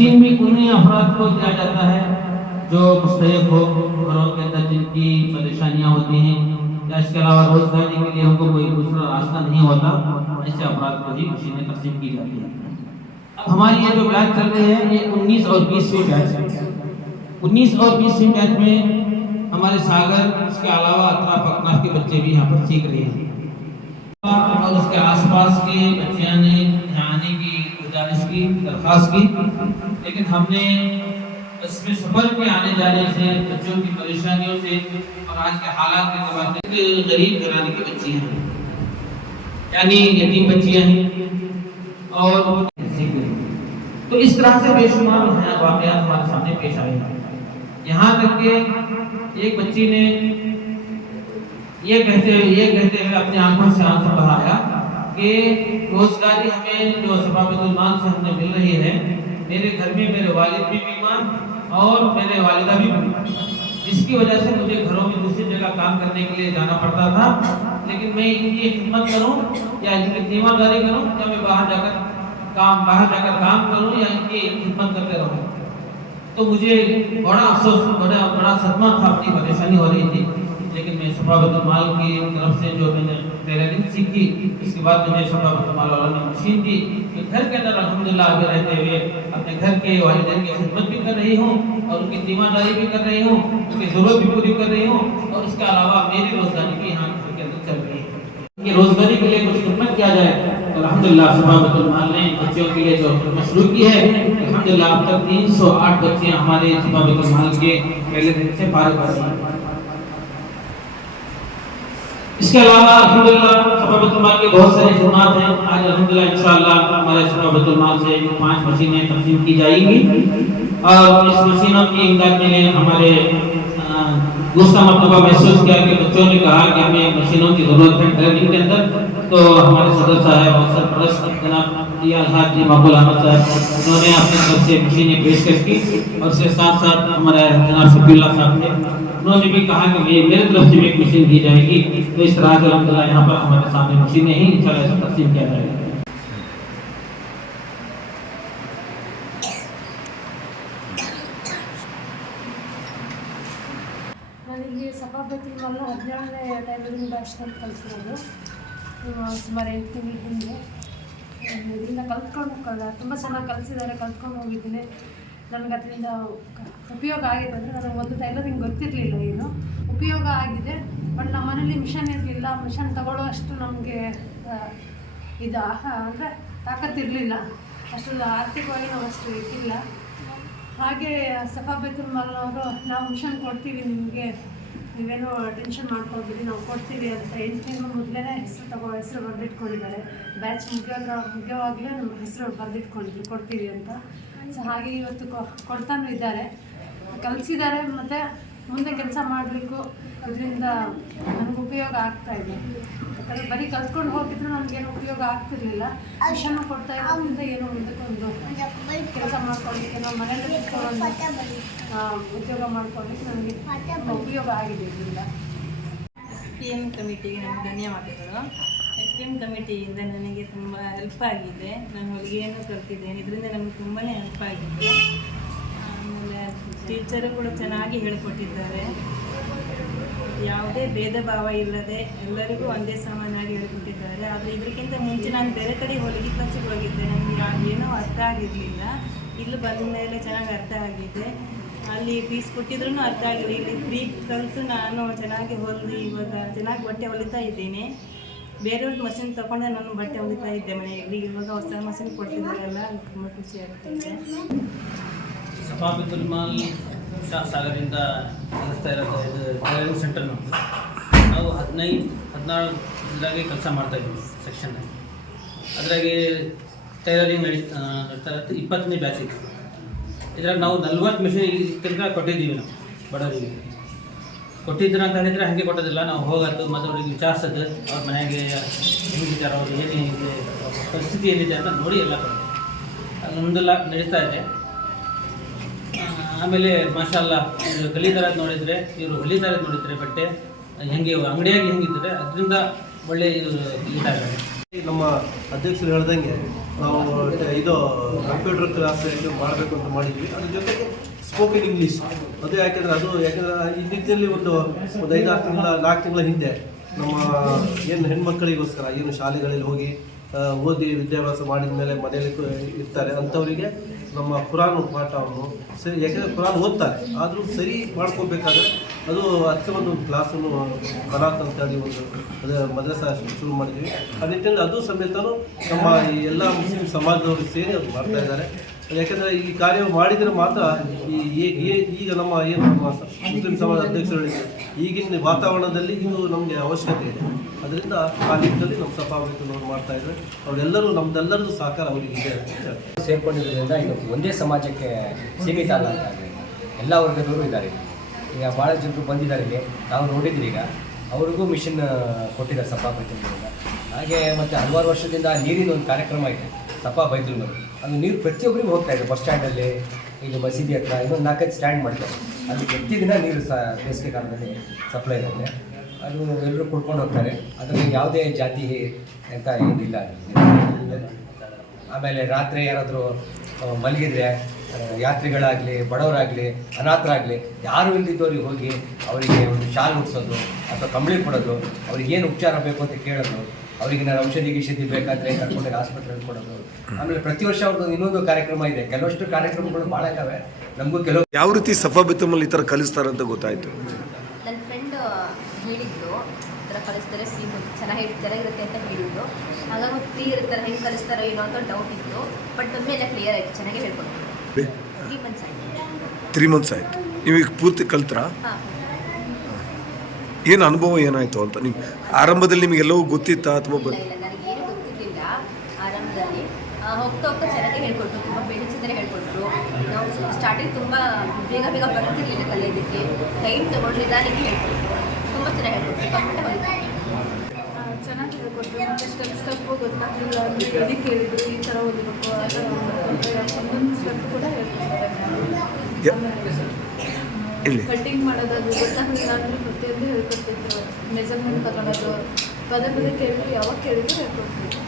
Machine भी उन्हीं अफराद को दिया जाता है जो मुस्तहिक हो, घरों के अंदर जिनकी परेशानियां होती हैं या इसके अलावा रोजगारी के लिए उनको कोई दूसरा रास्ता नहीं होता, ऐसे अफराद को ही मशीनें तकसीम की जाती हैं। अब हमारी ये जो बैच चल रही है ये 19 और 20वीं बैच है। 19 और 20वीं बैच में हमारे सागर, इसके अलावा अतराफ अकनाफ के बच्चे भी यहाँ पर सीख रहे हैं और उसके आसपास के बच्चियाँ ने यहाँ आने की गुजारिश की, दरख्वास्त की, लेकिन हमने इसमें सफर में आने जाने से, बच्चों की परेशानियों से और आज के हालात के तबादले से गरीब घराने की बच्चियाँ हैं, यानी यतीम बच्चियाँ हैं और तो इस तरह से बेशुमार वाक़यात हमारे सामने पेश आए हैं। यहाँ तक कि एक बच्ची ने ये कहते हुए अपनी आंखों से आंसू बहाया कि रोजगारी हमें जो सबाबतुल माल से हमें मिल रही है, मेरे घर में मेरे वालिद भी बीमार और मेरे वालिदा भी बीमार, जिसकी वजह से मुझे घरों में दूसरी जगह काम करने के लिए जाना पड़ता था, लेकिन मैं इनकी खिदमत करूं या इनकी दीवानदारी करूं या मैं बाहर जाकर काम करूं या इनकी खिदमत करते रहूं। तो मुझे बड़ा अफसोस, बड़ा सदमा था, अपनी परेशानी हो रही थी, लेकिन मैं सबाबतुल माल की तरफ से जो मैंने टेलरिंग सीखी, इसके बाद मुझे सबाबतुल माल वालों ने मशीन दी कि घर के अंदर अल्हम्दुलिल्लाह आगे रहते हुए अपने घर के वालिदैन की खिदमत भी कर रही हूँ और उनकी दीवानदारी भी कर रही हूँ, उनकी ज़रूरत भी पूरी कर रही हूँ और इसके अलावा मेरी रोजगारी भी यहाँ घर के अंदर चल रही है। ये रोजगारी के लिए कुछ खिदमत किया जाए तो अल्हम्दुलिल्लाह सबाबतुल माल ने बच्चों के लिए जो शुरू की है, अल्हम्दुलिल्लाह अब तक 308 बच्चे हमारे सबाबतुल माल के पहले दिन से फारिग हो रही हैं। इसके अलावा अल्हम्दुलिल्लाह सबाबतुल माल के बहुत सारे खिदमात हैं। आज अल्हम्दुलिल्लाह इंशाअल्लाह हमारे सबाबतुल माल से 5 मशीनें तकसीम की जाएंगी और इस मशीनों की इमदाद के लिए हमारे दूसरा मरतबा महसूस किया कि बच्चों ने कहा कि हमें मशीनों की ज़रूरत है ट्रेनिंग के अंदर, तो हमारे सदर साहब और सरपरस्त जनाब हाजी मकबूल अहमद साहब, उन्होंने अपनी तरफ से मशीनें पेशकश की और उसके साथ साथ हमारे जनाब शफीउल्लाह साहब थे, उन्होंने भी कहा कि मेरे तरफ से भी एक मशीन दी जाएगी। तो इस तरह से अल्हम्दुलिल्लाह यहाँ पर हमारे सामने मशीनें ही इंशाअल्लाह तकसीम किया जाएगा। ನನಗೆ ಸಭಾಪತಿ ಮಲ್ಲ 17ನೇ ಟೈಲರಿಂಗ್ ಬ್ಯಾಚ್ನಲ್ಲಿ ಕಲಿತಿರೋದು ಸುಮಾರು 8 ತಿಂಗಳ ಹಿಂದೆ. ಇದರಿಂದ ಕಲ್ತ್ಕೊಂಡು ತುಂಬ ಚೆನ್ನಾಗಿ ಕಲಿಸಿದ್ದಾರೆ, ಕಲ್ತ್ಕೊಂಡು ಹೋಗಿದ್ದೀನಿ. ನನಗೆ ಅದರಿಂದ ಉಪಯೋಗ ಆಗಿದೆ. ಅಂದರೆ ನನಗೆ ಒಂದು ಟೈಲರಿಂಗ್ ಗೊತ್ತಿರಲಿಲ್ಲ, ಏನು ಉಪಯೋಗ ಆಗಿದೆ. ಬಟ್ ನಮ್ಮ ಮನೇಲಿ ಮಿಷನ್ ಇರಲಿಲ್ಲ, ಮಿಷನ್ ತಗೊಳ್ಳೋಷ್ಟು ನಮಗೆ ಇದು ಅಂದರೆ ತಾಕತ್ತಿರಲಿಲ್ಲ, ಅಷ್ಟು ಆರ್ಥಿಕವಾಗಿ ನಾವು ಅಷ್ಟು ಇದ್ದಿಲ್ಲ. ಹಾಗೆ ಸಫಾಬತುಲ್ ಮಾಲ್ನವರು ನಾವು ಮಿಷನ್ ಕೊಡ್ತೀವಿ ನಿಮಗೆ, ನೀವೇನು ಟೆನ್ಷನ್ ಮಾಡ್ಕೊಳ್ಬಿಡಿ, ನಾವು ಕೊಡ್ತೀವಿ ಅಂತ 8 ತಿಂಗಳು ಮೊದಲೇ ಹೆಸರು ಬರೆದಿಟ್ಕೊಂಡಿದ್ದಾರೆ. ಬ್ಯಾಚ್ ಮುಗಿಯೋವಾಗಲೇ ನಮ್ಮ ಹೆಸರು ಬರೆದಿಟ್ಕೊಂಡಿದ್ವಿ ಕೊಡ್ತೀವಿ ಅಂತ. ಸೊ ಹಾಗೆ ಇವತ್ತು ಕೊಡ್ತಾನೂ ಇದ್ದಾರೆ, ಕಲಿಸಿದ್ದಾರೆ. ಮತ್ತು ಮುಂದೆ ಕೆಲಸ ಮಾಡಬೇಕು, ಇದರಿಂದ ನನಗೆ ಉಪಯೋಗ ಆಗ್ತಾಯಿದೆ. ಯಾಕಂದರೆ ಬರೀ ಕಲ್ತ್ಕೊಂಡು ಹೋಗಿದ್ರು ನನಗೇನು ಉಪಯೋಗ ಆಗ್ತಿರ್ಲಿಲ್ಲ. ಮಿಷನ್ನು ಕೊಡ್ತಾ ಇರೋದ್ರಿಂದ ಏನೋ ಮುಂದಕ್ಕೊಂದು ಕೆಲಸ ಮಾಡ್ಕೊಳ್ಳಿಕ್ಕೆ, ನಾವು ಮನೆಯಲ್ಲಿ ಉದ್ಯೋಗ ಮಾಡ್ಕೊಳ್ಳಿಕ್ಕೆ ನನಗೆ ಉಪಯೋಗ ಆಗಿದೆ ಇದರಿಂದ. SPM ಕಮಿಟಿಗೆ ನನಗೆ ಧನ್ಯವಾದಗಳು. SPM ಕಮಿಟಿಯಿಂದ ನನಗೆ ತುಂಬ ಹೆಲ್ಪ್ ಆಗಿದೆ. ನಾನು ಹೊಲಿಗೆಯನ್ನು ಕಲ್ತಿದ್ದೇನೆ, ಇದರಿಂದ ನನಗೆ ತುಂಬಾ ಹೆಲ್ಪ್ ಆಗಿದೆ. ಆಮೇಲೆ ಟೀಚರು ಕೂಡ ಚೆನ್ನಾಗಿ ಹೇಳಿಕೊಟ್ಟಿದ್ದಾರೆ. ಯಾವುದೇ ಭೇದ ಭಾವ ಇಲ್ಲದೆ ಎಲ್ಲರಿಗೂ ಒಂದೇ ಸಮಾನಾಗಿ ಹೇಳಿಕೊಟ್ಟಿದ್ದಾರೆ. ಆದರೆ ಇದಕ್ಕಿಂತ ಮುಂಚೆ ನಾನು ಬೇರೆ ಕಡೆ ಹೊಲಿಗೆ ಕ್ಲಾಸಿಗೆ ಹೋಗಿದ್ದೆ, ನನಗೆ ಏನೂ ಅರ್ಥ ಆಗಿರಲಿಲ್ಲ. ಇಲ್ಲಿ ಬಂದ ಮೇಲೆ ಚೆನ್ನಾಗಿ ಅರ್ಥ ಆಗಿದೆ. ಅಲ್ಲಿ ಫೀಸ್ ಕೊಟ್ಟಿದ್ರೂ ಅರ್ಥ ಆಗಿಲ್ಲ. ಇಲ್ಲಿ ಫ್ರೀ ಕಲಿತು ನಾನು ಚೆನ್ನಾಗಿ ಹೊಲಿದು ಇವಾಗ ಚೆನ್ನಾಗಿ ಬಟ್ಟೆ ಹೊಲಿತಾ ಇದ್ದೇನೆ. ಬೇರೆಯವ್ರಿಗೆ ಮಷಿನ್ ತೊಗೊಂಡೆ ನಾನು ಬಟ್ಟೆ ಹೊಲಿತಾ ಇದ್ದೆ ಮನೆಯಲ್ಲಿ. ಇವಾಗ ಹೊಸ ಮಷಿನ್ ಕೊಡ್ತಿದ್ದಾರೆಲ್ಲ ತುಂಬ ಖುಷಿ ಆಗ್ತಾಯಿದೆ. ಸಫಾಬತುಲ್ ಮಾಲ್ ಸಾಗರದಿಂದ ನಡೆಸ್ತಾ ಇರೋದು ಇದು ಟೈಲರಿಂಗ್ ಸೆಂಟರ್. ನಾವು 14 ಇದ್ರಾಗೆ ಕೆಲಸ ಮಾಡ್ತಾಯಿದ್ವಿ ಸೆಕ್ಷನ್ನಲ್ಲಿ. ಅದರಾಗೆ ಟೈಲರಿಂಗ್ ನಡೀತಾ ಇರೋದು 20ನೇ ಬ್ಯಾಚಿಗೆ. ಇದ್ರಾಗ ನಾವು 40 ಮಿಷಿನ್ ತನಕ ಕೊಟ್ಟಿದ್ದೀವಿ. ನಾವು ಬಡವರಿಗೆ ಕೊಟ್ಟಿದ್ರು ಅಂತ ಹೇಳಿದರೆ ಹಾಗೆ ಕೊಟ್ಟೋದಿಲ್ಲ. ನಾವು ಹೋಗೋದು ಮತ್ತು ಅವ್ರಿಗೆ ವಿಚಾರಿಸೋದು, ಅವ್ರ ಮನೆಗೆ ಹೆಂಗಿದ್ದಾರೆ, ಅವ್ರು ಏನೇನಿದೆ, ಪರಿಸ್ಥಿತಿ ಏನಿದೆ ಅಂತ ನೋಡಿ ಎಲ್ಲ ಕೊಡೋದು. ಅಲ್ಹಮ್ದುಲಿಲ್ಲಾಹ್ ನಡೀತಾ ಇದೆ. ಆಮೇಲೆ ಮಾಶಾಅಲ್ಲಾ ಇವರು ಕಲಿತಾರದು ನೋಡಿದರೆ, ಇವರು ಹೊಲಿತಾರದು ನೋಡಿದರೆ ಬಟ್ಟೆ ಹೆಂಗೆ ಅಂಗಡಿಯಾಗಿ ಹೆಂಗಿದ್ದಾರೆ ಅದರಿಂದ ಒಳ್ಳೆ ಇವರು ಕಲಿತಾ ಇದ್ದಾರೆ. ನಮ್ಮ ಅಧ್ಯಕ್ಷರು ಹೇಳ್ದಂಗೆ ನಾವು ಇದು ಕಂಪ್ಯೂಟರ್ ಕ್ಲಾಸ್ ಮಾಡಬೇಕು ಅಂತ ಮಾಡಿದ್ವಿ. ಅದ್ರ ಜೊತೆಗೆ ಸ್ಪೋಕನ್ ಇಂಗ್ಲೀಷ್ ಅದು ಯಾಕೆಂದರೆ ಈ ನಿಟ್ಟಿನಲ್ಲಿ ಒಂದು 5-6 ತಿಂಗಳ 4 ತಿಂಗಳ ಹಿಂದೆ ನಮ್ಮ ಏನು ಹೆಣ್ಮಕ್ಕಳಿಗೋಸ್ಕರ ಏನು ಶಾಲೆಗಳಲ್ಲಿ ಹೋಗಿ ಓದಿ ವಿದ್ಯಾಭ್ಯಾಸ ಮಾಡಿದ ಮೇಲೆ ಮನೆಯಲ್ಲಿ ಇರ್ತಾರೆ ಅಂಥವರಿಗೆ ನಮ್ಮ ಕುರಾನ್ ಪಾಠವನ್ನು ಸರಿ, ಯಾಕೆಂದರೆ ಕುರಾನ್ ಓದ್ತಾರೆ ಆದರೂ ಸರಿ ಮಾಡ್ಕೋಬೇಕಾದ್ರೆ ಅದು ಅದಕ್ಕೆ ಒಂದು ಕ್ಲಾಸನ್ನು ಕರಾತ್ ಅಂತೇಳಿ ಒಂದು ಮದ್ರಸಾ ಶುರು ಮಾಡಿದ್ವಿ. ಆ ನಿಟ್ಟಿನಲ್ಲಿ ಅದು ಸಮೇತನೂ ನಮ್ಮ ಈ ಎಲ್ಲ ಮುಸ್ಲಿಂ ಸಮಾಜದವರು ಸೇರಿ ಅದು ಮಾಡ್ತಾ ಇದ್ದಾರೆ. ಯಾಕೆಂದರೆ ಈ ಕಾರ್ಯ ಮಾಡಿದರೆ ಮಾತ್ರ ಈಗ ನಮ್ಮ ಏನು ನಮ್ಮ ಮುಸ್ಲಿಂ ಸಮಾಜ ಅಧ್ಯಕ್ಷರುಗಳಿಗೆ ಈಗಿನ ವಾತಾವರಣದಲ್ಲಿ ಇದು ನಮಗೆ ಅವಶ್ಯಕತೆ ಇದೆ. ಅದರಿಂದ ಆ ನಿಟ್ಟಿನಲ್ಲಿ ನಮ್ಮ ಸಫಾ ಬೈತುಲ್ ಮಾಡ್ತಾ ಇದ್ದಾರೆ. ಅವರೆಲ್ಲರೂ ನಮ್ದೆಲ್ಲರದ್ದು ಸಹಕಾರ ಅವರಿಗೆ ಇದೆ ಸೇರ್ಕೊಂಡಿರೋದ್ರಿಂದ ಇದು ಒಂದೇ ಸಮಾಜಕ್ಕೆ ಸೀಮಿತ ಅಲ್ಲ ಅಂತ ಆಗಲಿ, ಎಲ್ಲ ವರ್ಗದವರು ಇದ್ದಾರೆ. ಈಗ ಭಾಳ ಜನರು ಬಂದಿದ್ದಾರೆ ಇಲ್ಲಿ, ನಾವು ನೋಡಿದ್ರಿ. ಈಗ ಅವ್ರಿಗೂ ಮಿಷನ್ ಕೊಟ್ಟಿದ್ದಾರೆ ಸಫಾ ಬೈತುಲ್ನಿಂದ. ಹಾಗೆ ಮತ್ತು ಹಲವಾರು ವರ್ಷದಿಂದ ನೀರಿನ ಒಂದು ಕಾರ್ಯಕ್ರಮ ಇದೆ ಸಫಾ ಬೈತುಲ್ನಲ್ಲಿ. ಅದು ನೀರು ಪ್ರತಿಯೊಬ್ಬರಿಗೂ ಹೋಗ್ತಾ ಇದೆ. ಬಸ್ ಸ್ಟ್ಯಾಂಡಲ್ಲಿ, ಇಲ್ಲಿ ಮಸೀದಿ ಹತ್ರ ಇನ್ನೊಂದು 4-5 ಸ್ಟ್ಯಾಂಡ್ ಮಾಡ್ತಾರೆ. ಅದು ಪ್ರತಿದಿನ ನೀರು ಬೇಸಿಗೆ ಕಾಲದಲ್ಲಿ ಸಪ್ಲೈ ಇರುತ್ತೆ. ಅದು ಎಲ್ಲರೂ ಕುಡ್ಕೊಂಡು ಹೋಗ್ತಾರೆ. ಅದರಲ್ಲಿ ಯಾವುದೇ ಜಾತಿ ಅಂತ ಏನಿಲ್ಲ. ಆಮೇಲೆ ರಾತ್ರಿ ಯಾರಾದರೂ ಮಲಗಿದ್ರೆ ಯಾತ್ರಿಗಳಾಗಲಿ, ಬಡವರಾಗಲಿ, ಅನಾಥರಾಗಲಿ ಯಾರು ಇಲ್ದಿದ್ದವ್ರಿಗೆ ಹೋಗಿ ಅವರಿಗೆ ಒಂದು ಶಾಲ್ ಉಡಿಸೋದು ಅಥವಾ ಕಂಬಳಿ ಕೊಡೋದು, ಅವ್ರಿಗೇನು ಉಪಚಾರ ಬೇಕು ಅಂತ ಕೇಳೋದು, ಅವರಿಗೆ ನಾನು ಔಷಧಿ ಬೇಕಾದರೆ ಕರ್ಕೊಂಡೋಗಿ ಆಸ್ಪತ್ರೆಗೆ ಕೊಡೋದು. ಆಮೇಲೆ ಪ್ರತಿ ವರ್ಷ ಅವ್ರದ್ದು ಇನ್ನೊಂದು ಕಾರ್ಯಕ್ರಮ ಇದೆ. ಕೆಲವಷ್ಟು ಕಾರ್ಯಕ್ರಮಗಳು ಭಾಳ ಇದ್ದಾವೆ. ನಮಗೂ ಕೆಲವು ಯಾವ ರೀತಿ ಸಫಾ ಬೈತುಲ್ ಈ ಥರ ಕಲಿಸ್ತಾರೆ ಅಂತ ಗೊತ್ತಾಯಿತು. ನನ್ನ ಫ್ರೆಂಡ್ ಹೇಳಿದ್ದು ಈ ಥರ ಕಲಿಸ್ತಾರೆ, ಫ್ರೀ ಚೆನ್ನಾಗಿರುತ್ತೆ ಅಂತ ಹೇಳಿದ್ದು. ಹಾಗಾಗಿ ಮತ್ತು ಫ್ರೀ ಇರ್ತಾರೆ, ಹೆಂಗೆ ಕಲಿಸ್ತಾರೋ ಏನೋ ಅಂತ ಡೌಟ್ ಇತ್ತು. ಬಟ್ ಒಮ್ಮೆಲ್ಲ ಕ್ಲಿಯರ್ ಆಯಿತು, ಚೆನ್ನಾಗೇ ಹೇಳ್ಕೊಡ್ತೀವಿ. 3 months ಆಯಿತು. 3 months ಆಯಿತು. ನೀವೀಗ ಪೂರ್ತಿ ಕಲ್ತ್ರಾ? ಹಾಂ. ಏನು ಅನುಭವ ಏನಾಯಿತು ಅಂತ? ನೀವು ಆರಂಭದಲ್ಲಿ ನಿಮಗೆಲ್ಲವೂ ಗೊತ್ತಿತ್ತಾ ಅಥವಾ ಇಲ್ಲ, ನನಗೇನು ಗೊತ್ತಿರಲಿಲ್ಲ ಆರಂಭದಲ್ಲಿ. ಹೋಗ್ತಾ ಚೆನ್ನಾಗಿ ಹೇಳ್ಕೊಟ್ರು, ತುಂಬ ಬೇಡಿಸಿದರೆ ಹೇಳ್ಕೊಟ್ರು. ನಾವು ಸ್ಟಾರ್ಟಿಂಗ್ ತುಂಬ ಬೇಗ ಬರ್ತಿರ್ಲಿಲ್ಲ ಕಲಿಯೋದಕ್ಕೆ. ಟೈಮ್ ತಗೊಂಡು ನಿಧಾನಕ್ಕೆ ಹೇಳ್ಕೊಟ್ರು. ತುಂಬ ಚೆನ್ನಾಗಿ ಹೇಳ್ಕೊಟ್ರು. ಕಂಪ್ಯೂಟರ್ ಹೋಯ್ತು. ಚೆನ್ನಾಗಿ ಹೇಳ್ಕೊಟ್ರು. ಮತ್ತು ಸ್ಟೆಪ್ಪು ಗೊತ್ತಾಗಲಿಲ್ಲ ಅಂದರೆ ಎಲ್ಲಿ ಕೇಳಿದ್ರು, ಈ ಥರ ಓದಬೇಕು ಆ ಥರ ಓದಬೇಕು, ಒಂದೊಂದು ಸ್ಟೆಪ್ ಕೂಡ ಹೇಳ್ಕೊಡ್ತಾರೆ. ಕಟ್ಟಿಂಗ್ ಮಾಡೋದು ಗೊತ್ತಾಗಲಿಲ್ಲ ಅಂದರೆ ಪ್ರತಿಯೊಂದು ಹೇಳ್ಕೊಡ್ತಿದ್ರು. ಮೆಜರ್ಮೆಂಟ್ ತಗೊಳ್ಳೋದು, ಪದೇ ಕೇಳಿದ್ರು, ಯಾವಾಗ ಕೇಳಿದ್ರು ಹೇಳ್ಕೊಡ್ತಿದ್ರು.